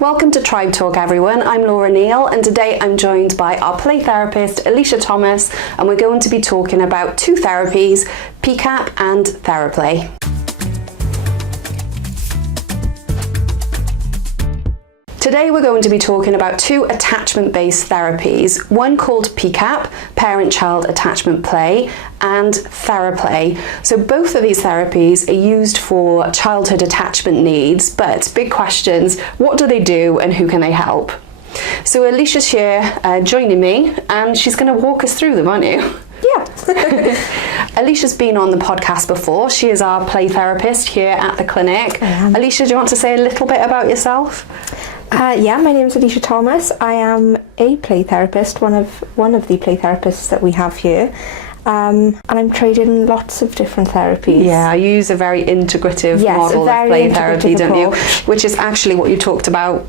Welcome to Tribe Talk, everyone. I'm Laura Neal, and today I'm joined by our play therapist, Aleisha Thomas, and we're going to be talking about two therapies, PCAP and Theraplay. Today we're going to be talking about two attachment-based therapies, one called PCAP, Parent-Child Attachment Play, and Theraplay. So both of these therapies are used for childhood attachment needs, but big questions, what do they do and who can they help? So Aleisha's here joining me, and she's going to walk us through them, aren't you? Yeah. Aleisha's been on the podcast before. She is our play therapist here at the clinic. Aleisha, do you want to say a little bit about yourself? Yeah, my name is Aleisha Thomas. I am a play therapist, one of the play therapists that we have here. And I'm trained in lots of different therapies. Yeah, you use a very integrative model of play therapy, don't you? Which is actually what you talked about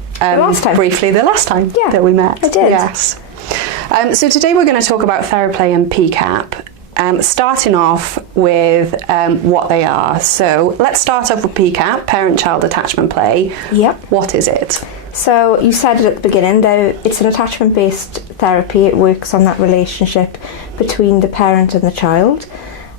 briefly the last time that we met. I did. Yes. So today we're going to talk about Theraplay and PCAP. Starting off with what they are. So let's start off with PCAP, Parent-Child Attachment Play. Yep. What is it? So you said it at the beginning, though, it's an attachment-based therapy. It works on that relationship between the parent and the child.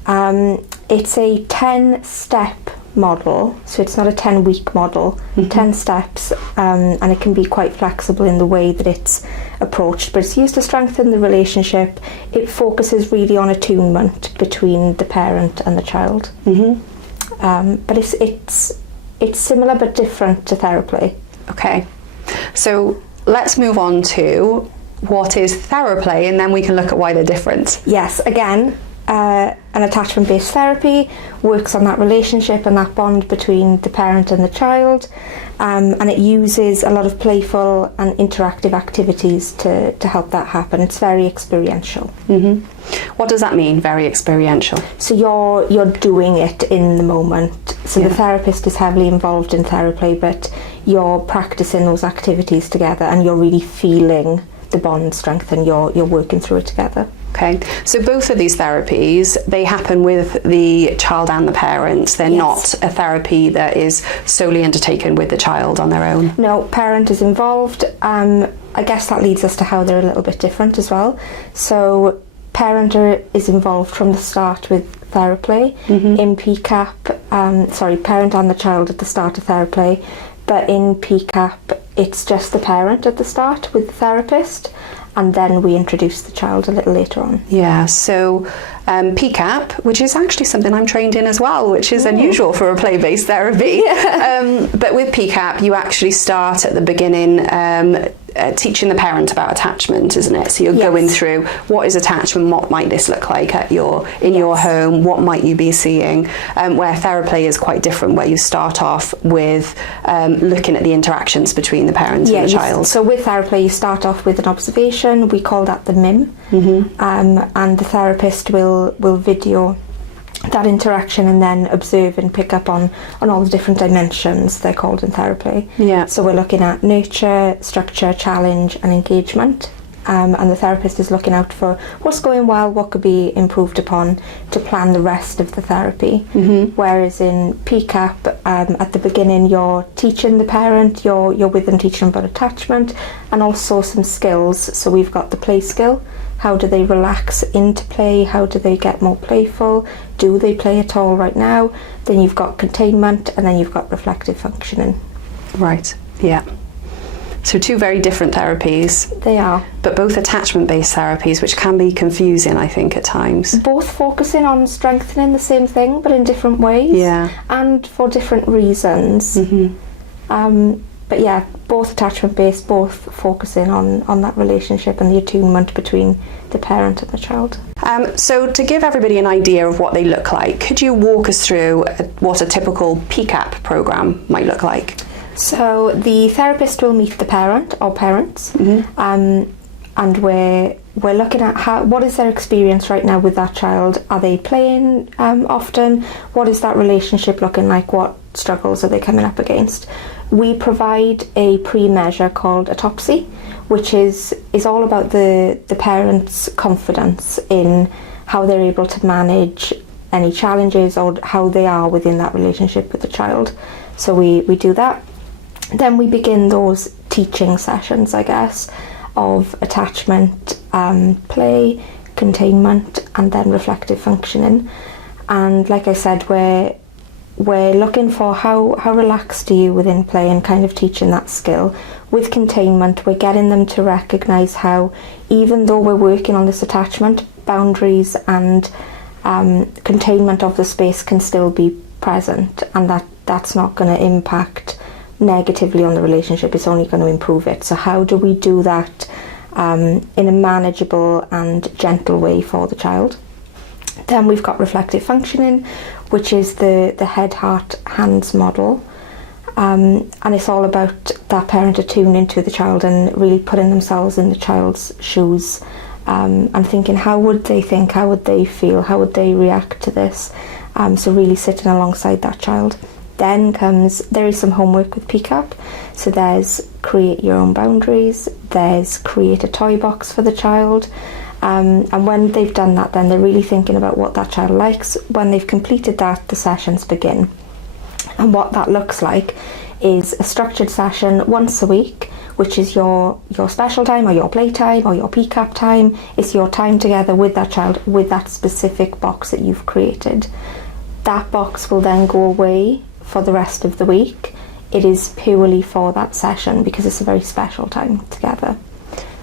It's a 10-step model, so it's not a 10-week model, 10 steps, and it can be quite flexible in the way that it's approached, but it's used to strengthen the relationship. It focuses really on attunement between the parent and the child. But it's similar but different to Theraplay. Okay, so let's move on to what is Theraplay, and then we can look at why they're different. Yes, again, an attachment-based therapy works on that relationship and that bond between the parent and the child, and it uses a lot of playful and interactive activities to help that happen. It's very experiential. What does that mean, very experiential? So you're doing it in the moment. So the therapist is heavily involved in Theraplay, but you're practicing those activities together and you're really feeling the bond strengthen. You're working through it together. Okay, so both of these therapies, they happen with the child and the parent. They're not a therapy that is solely undertaken with the child on their own. No, parent is involved. I guess that leads us to how they're a little bit different as well. So parent is involved from the start with Theraplay. In PCAP, parent and the child at the start of Theraplay, but in PCAP it's just the parent at the start with the therapist, and then we introduce the child a little later on. Yeah, so PCAP, which is actually something I'm trained in as well, which is unusual for a play-based therapy. But with PCAP, you actually start at the beginning teaching the parent about attachment, isn't it? So you're going through what is attachment, what might this look like at your home, what might you be seeing, where Theraplay is quite different, where you start off with looking at the interactions between the parent and the child. So with Theraplay you start off with an observation, we call that the MIM, and the therapist will video that interaction and then observe and pick up on all the different dimensions they're called in Theraplay. So we're looking at nurture, structure, challenge and engagement, and the therapist is looking out for what's going well, what could be improved upon to plan the rest of the therapy. Whereas in PCAP, at the beginning you're teaching the parent, you're with them teaching about attachment and also some skills. So we've got the play skill. How do they relax into play? How do they get more playful? Do they play at all right now? Then you've got containment, and then you've got reflective functioning. Right, yeah. So two very different therapies. They are. But both attachment-based therapies, which can be confusing, I think, at times. Both focusing on strengthening the same thing, but in different ways. Yeah. And for different reasons. But yeah, both attachment-based, both focusing on that relationship and the attunement between the parent and the child. So to give everybody an idea of what they look like, could you walk us through what a typical PCAP program might look like? So the therapist will meet the parent or parents, and we're looking at what is their experience right now with that child. Are they playing often? What is that relationship looking like? What struggles are they coming up against? We provide a pre-measure called autopsy, which is all about the parent's confidence in how they're able to manage any challenges or how they are within that relationship with the child. So we do that. Then we begin those teaching sessions, I guess, of attachment, play, containment, and then reflective functioning. And like I said, we're looking for how relaxed are you within play and kind of teaching that skill. With containment, we're getting them to recognise how, even though we're working on this attachment, boundaries and containment of the space can still be present, and that's not going to impact negatively on the relationship, it's only going to improve it. So how do we do that in a manageable and gentle way for the child? Then we've got reflective functioning, which is the head, heart, hands model. And it's all about that parent attuning to the child and really putting themselves in the child's shoes, and thinking, how would they think, how would they feel, how would they react to this? So really sitting alongside that child. Then there is some homework with PCAP. So there's create your own boundaries, there's create a toy box for the child. And when they've done that, then they're really thinking about what that child likes. When they've completed that, the sessions begin. And what that looks like is a structured session once a week, which is your special time or your play time or your PCAP time. It's your time together with that child with that specific box that you've created. That box will then go away for the rest of the week. It is purely for that session because it's a very special time together.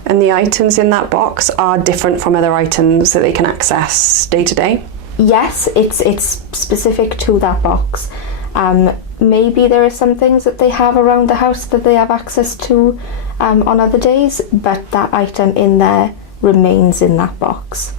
And the items in that box are different from other items that they can access day to day? Yes, it's specific to that box. Maybe there are some things that they have around the house that they have access to on other days, but that item in there remains in that box.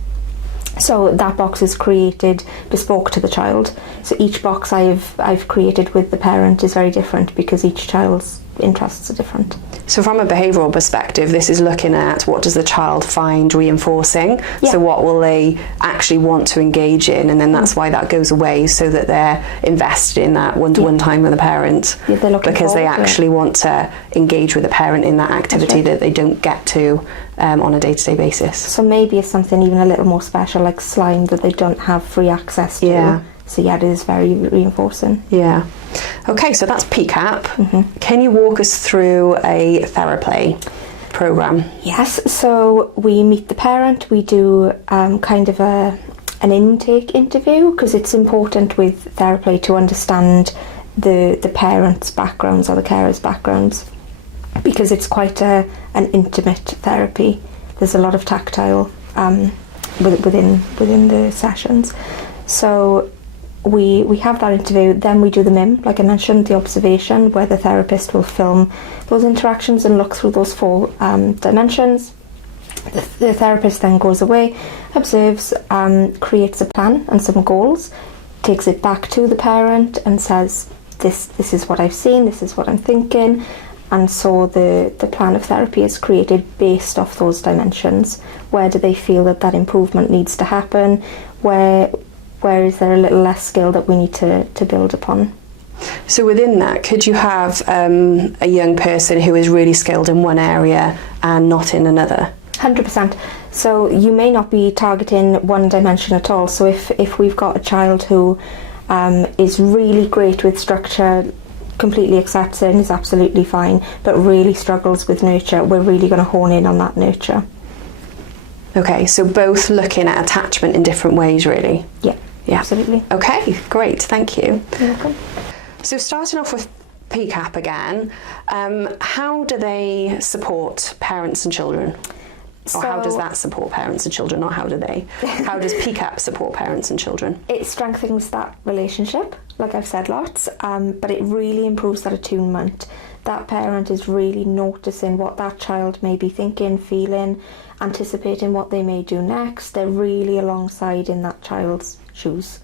So that box is created bespoke to the child. So each box I've created with the parent is very different because each child's interests are different. So from a behavioural perspective, this is looking at what does the child find reinforcing, so what will they actually want to engage in, and then that's why that goes away, so that they're invested in that one-to-one time with the parent, because they actually want to engage with the parent in that activity that they don't get to on a day-to-day basis. So maybe it's something even a little more special, like slime that they don't have free access to. Yeah. So yeah, it is very reinforcing. Yeah. Okay, so that's PCAP. Can you walk us through a Theraplay programme? Yes, so we meet the parent, we do kind of an intake interview, because it's important with Theraplay to understand the parents' backgrounds or the carers' backgrounds, because it's quite an intimate therapy. There's a lot of tactile within the sessions. So we have that interview, then we do the MIM, like I mentioned, the observation, where the therapist will film those interactions and look through those 4 dimensions. The therapist then goes away, observes, creates a plan and some goals, takes it back to the parent and says, this is what I've seen, this is what I'm thinking. And so the plan of therapy is created based off those dimensions. Where do they feel that improvement needs to happen? Where is there a little less skill that we need to build upon? So within that, could you have a young person who is really skilled in one area and not in another? 100%. So you may not be targeting one dimension at all. So if we've got a child who is really great with structure, completely accepts it and is absolutely fine, but really struggles with nurture, we're really going to hone in on that nurture. Okay, so both looking at attachment in different ways, really? Yeah. Absolutely. Okay, great, thank you. You're welcome. So starting off with PCAP again, how do they support parents and children? Or how does that support parents and children, or how does PCAP support parents and children? It strengthens that relationship, like I've said lots, but it really improves that attunement. That parent is really noticing what that child may be thinking, feeling, anticipating what they may do next. They're really alongside in that child's shoes.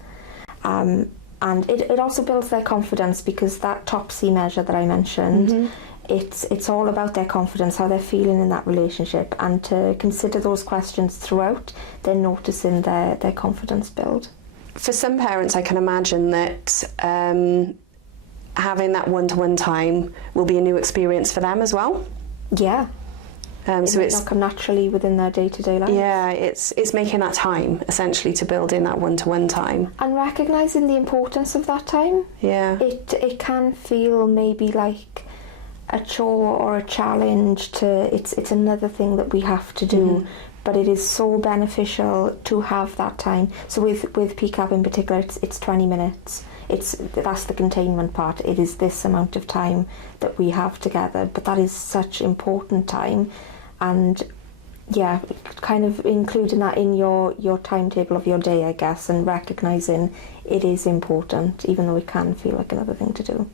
And it also builds their confidence, because that top C measure that I mentioned, it's all about their confidence, how they're feeling in that relationship, and to consider those questions throughout, they're noticing their confidence build. For some parents, I can imagine that having that one-to-one time will be a new experience for them as well. Yeah. So it's not come naturally within their day-to-day life. Yeah, it's making that time essentially to build in that one-to-one time and recognising the importance of that time. Yeah, it can feel maybe like a chore or a challenge to it's another thing that we have to do, but it is so beneficial to have that time. So with PCAP in particular, it's 20 minutes. That's the containment part. It is this amount of time that we have together, but that is such important time. And yeah, kind of including that in your timetable of your day, I guess, and recognising it is important, even though it can feel like another thing to do.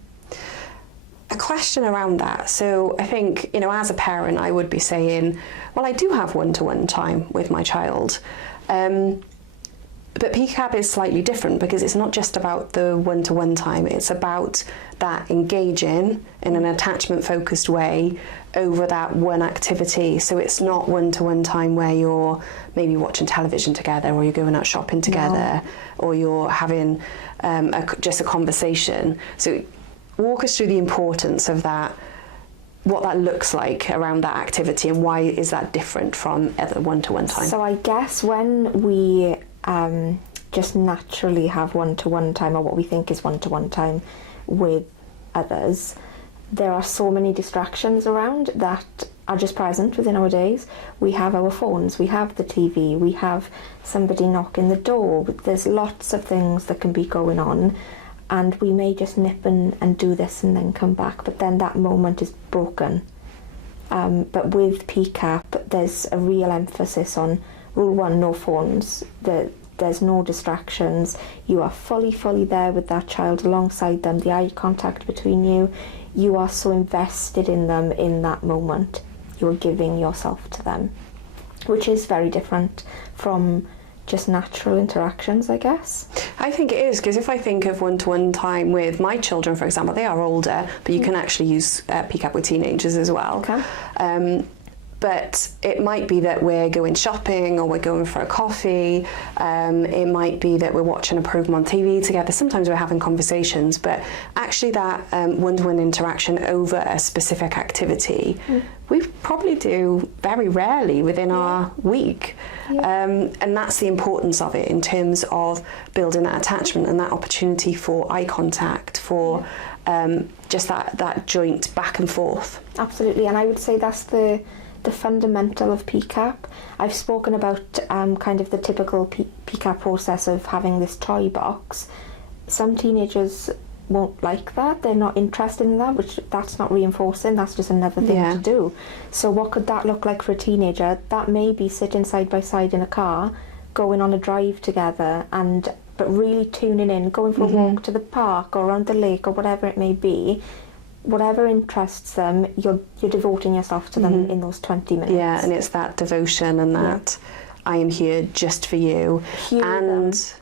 A question around that. So I think, as a parent, I would be saying, well, I do have one-to-one time with my child. But PCAP is slightly different because it's not just about the one-to-one time, it's about that engaging in an attachment-focused way over that one activity. So it's not one-to-one time where you're maybe watching television together, or you're going out shopping together, or you're having just a conversation. So walk us through the importance of that, what that looks like around that activity, and why is that different from other one-to-one time? So I guess when we just naturally have one-to-one time, or what we think is one-to-one time with others, there are so many distractions around that are just present within our days. We have our phones, we have the TV, we have somebody knocking the door. There's lots of things that can be going on, and we may just nip and do this and then come back, but then that moment is broken. But with PCAP, there's a real emphasis on rule 1, no phones. There's no distractions. You are fully there with that child, alongside them, the eye contact between you. You are so invested in them in that moment. You are giving yourself to them, which is very different from just natural interactions, I guess. I think it is, because if I think of one-to-one time with my children, for example, they are older, but you can actually use PCAP with teenagers as well. Okay. But it might be that we're going shopping, or we're going for a coffee. It might be that we're watching a program on TV together. Sometimes we're having conversations, but actually that one-to-one interaction over a specific activity, we probably do very rarely within our week. And that's the importance of it in terms of building that attachment and that opportunity for eye contact, for just that joint back and forth. Absolutely, and I would say that's the fundamental of PCAP. I've spoken about kind of the typical PCAP process of having this toy box. Some teenagers won't like that, they're not interested in that, which that's not reinforcing, that's just another thing to do. So what could that look like for a teenager? That may be sitting side by side in a car, going on a drive together, but really tuning in, going for a walk to the park or around the lake or whatever it may be. Whatever interests them, you're devoting yourself to them in those 20 minutes. Yeah, and it's that devotion and that I am here just for you. And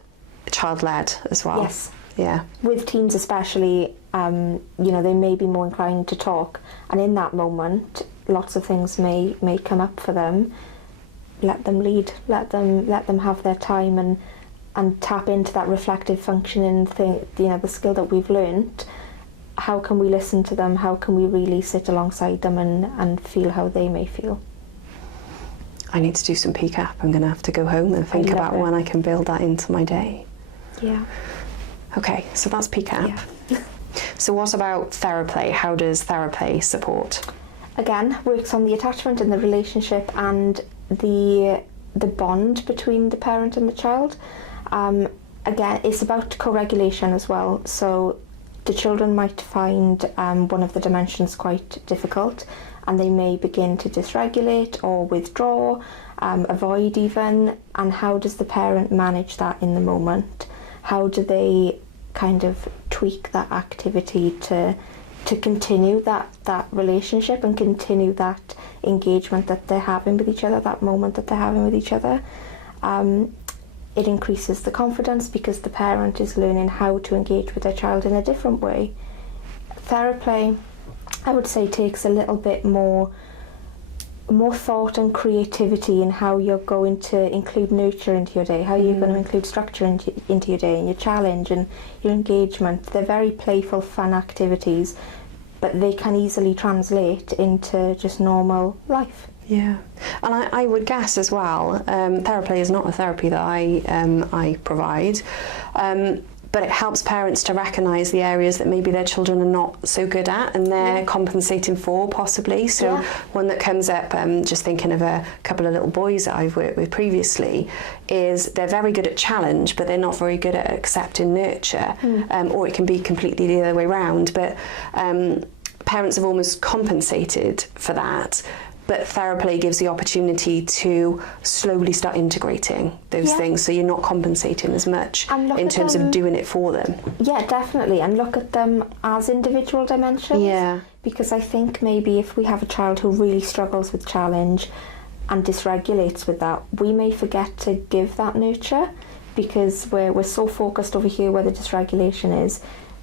child-led as well. Yes. Yeah. With teens especially, they may be more inclined to talk, and in that moment, lots of things may come up for them. Let them lead. Let them have their time and tap into that reflective functioning thing. The skill that we've learnt. How can we listen to them? How can we really sit alongside them and feel how they may feel? I need to do some PCAP. I'm going to have to go home and think about when I can build that into my day. Yeah. Okay, so that's PCAP. Yeah. So what about Theraplay? How does Theraplay support? Again, works on the attachment and the relationship and the bond between the parent and the child. Again, it's about co-regulation as well. So the children might find one of the dimensions quite difficult, and they may begin to dysregulate or withdraw, avoid even. And how does the parent manage that in the moment? How do they kind of tweak that activity to continue that relationship and continue that engagement that they're having with each other, that moment that they're having with each other? It increases the confidence because the parent is learning how to engage with their child in a different way. Theraplay, I would say, takes a little bit more thought and creativity in how you're going to include nurture into your day, how you're going to include structure into your day, and your challenge and your engagement. They're very playful, fun activities, but they can easily translate into just normal life. Yeah, and I would guess as well, Theraplay is not a therapy that I provide, but it helps parents to recognise the areas that maybe their children are not so good at and they're compensating for, possibly. So one that comes up, just thinking of a couple of little boys that I've worked with previously, is they're very good at challenge, but they're not very good at accepting nurture. Or it can be completely the other way around. But parents have almost compensated for that. But Theraplay gives the opportunity to slowly start integrating those things, so you're not compensating as much in terms of doing it for them. Yeah, definitely, and look at them as individual dimensions. Yeah. Because I think maybe if we have a child who really struggles with challenge and dysregulates with that, we may forget to give that nurture because we're so focused over here where the dysregulation is.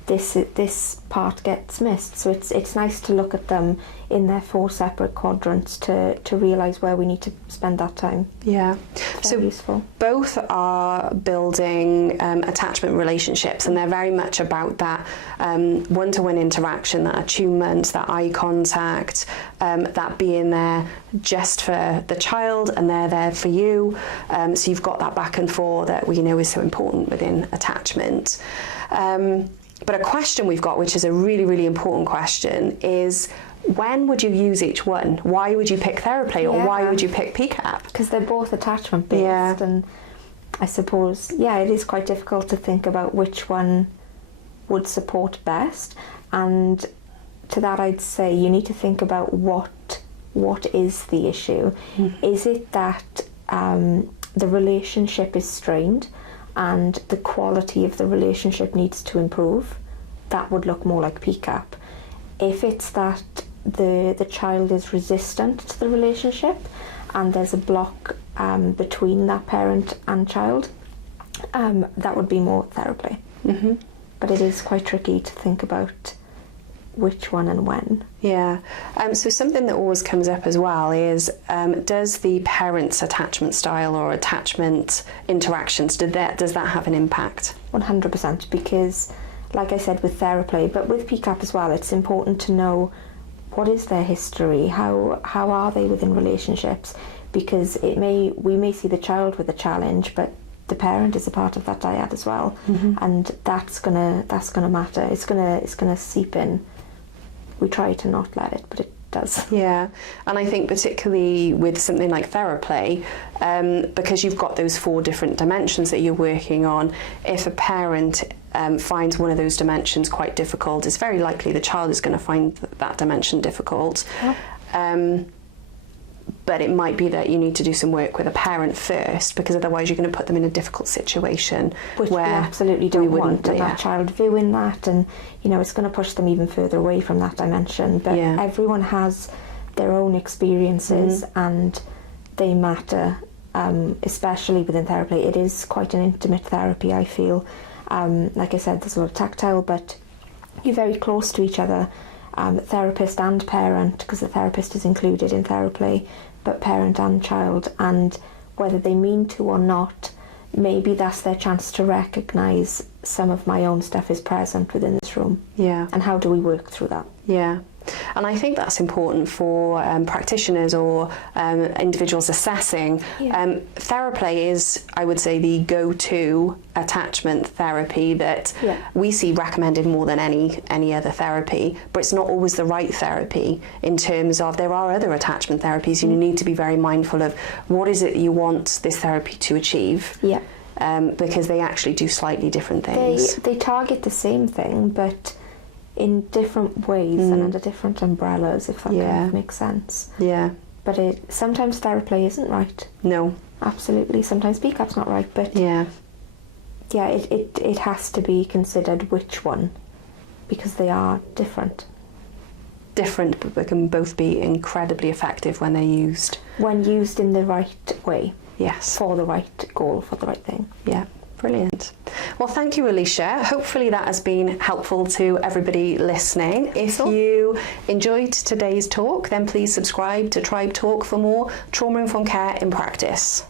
This part gets missed, so it's nice to look at them in their 4 separate quadrants to realise where we need to spend that time. Yeah, so useful. Both are building attachment relationships, and they're very much about that one-to-one interaction, that attunement, that eye contact, that being there just for the child and they're there for you. So you've got that back and forth that we know is so important within attachment. But a question we've got, which is a really, really important question, is when would you use each one? Why would you pick Theraplay or why would you pick PCAP? Because they're both attachment based, and I suppose, it is quite difficult to think about which one would support best. And to that I'd say you need to think about what is the issue. Is it that the relationship is strained and the quality of the relationship needs to improve? That would look more like PCAP. If it's that the child is resistant to the relationship and there's a block between that parent and child, that would be more Theraplay. But it is quite tricky to think about which one and when. Yeah, so something that always comes up as well is does the parent's attachment style or attachment interactions, does that have an impact? 100%, because like I said with Theraplay, but with PCAP as well, it's important to know what is their history, how are they within relationships, because we may see the child with a challenge, but the parent is a part of that dyad as well, and that's gonna matter. It's gonna seep in. We try to not let it, but it does. Yeah, and I think particularly with something like Theraplay, because you've got those 4 different dimensions that you're working on, if a parent finds one of those dimensions quite difficult, it's very likely the child is going to find that dimension difficult. But it might be that you need to do some work with a parent first, because otherwise you're going to put them in a difficult situation. Which we absolutely don't want, and that child viewing that, and it's going to push them even further away from that dimension. But everyone has their own experiences and they matter, especially within Theraplay. It is quite an intimate therapy, I feel. Like I said, there's a lot of tactile, but you're very close to each other. Therapist and parent, because the therapist is included in Theraplay, but parent and child, and whether they mean to or not, maybe that's their chance to recognise some of my own stuff is present within this room. Yeah. And how do we work through that? Yeah. And I think that's important for practitioners or individuals assessing. Theraplay is, I would say, the go-to attachment therapy that we see recommended more than any other therapy, but it's not always the right therapy in terms of there are other attachment therapies. You need to be very mindful of what is it you want this therapy to achieve. Yeah. Because they actually do slightly different things. They target the same thing, but in different ways and under different umbrellas, if that kind of makes sense. Yeah. But sometimes Theraplay isn't right. No. Absolutely. Sometimes PCAP's not right, but it has to be considered which one, because they are different. Different, but they can both be incredibly effective when they're used. When used in the right way. Yes. For the right goal, for the right thing. Yeah. Brilliant. Well, thank you, Aleisha. Hopefully that has been helpful to everybody listening. If you enjoyed today's talk, then please subscribe to Tribe Talk for more trauma-informed care in practice.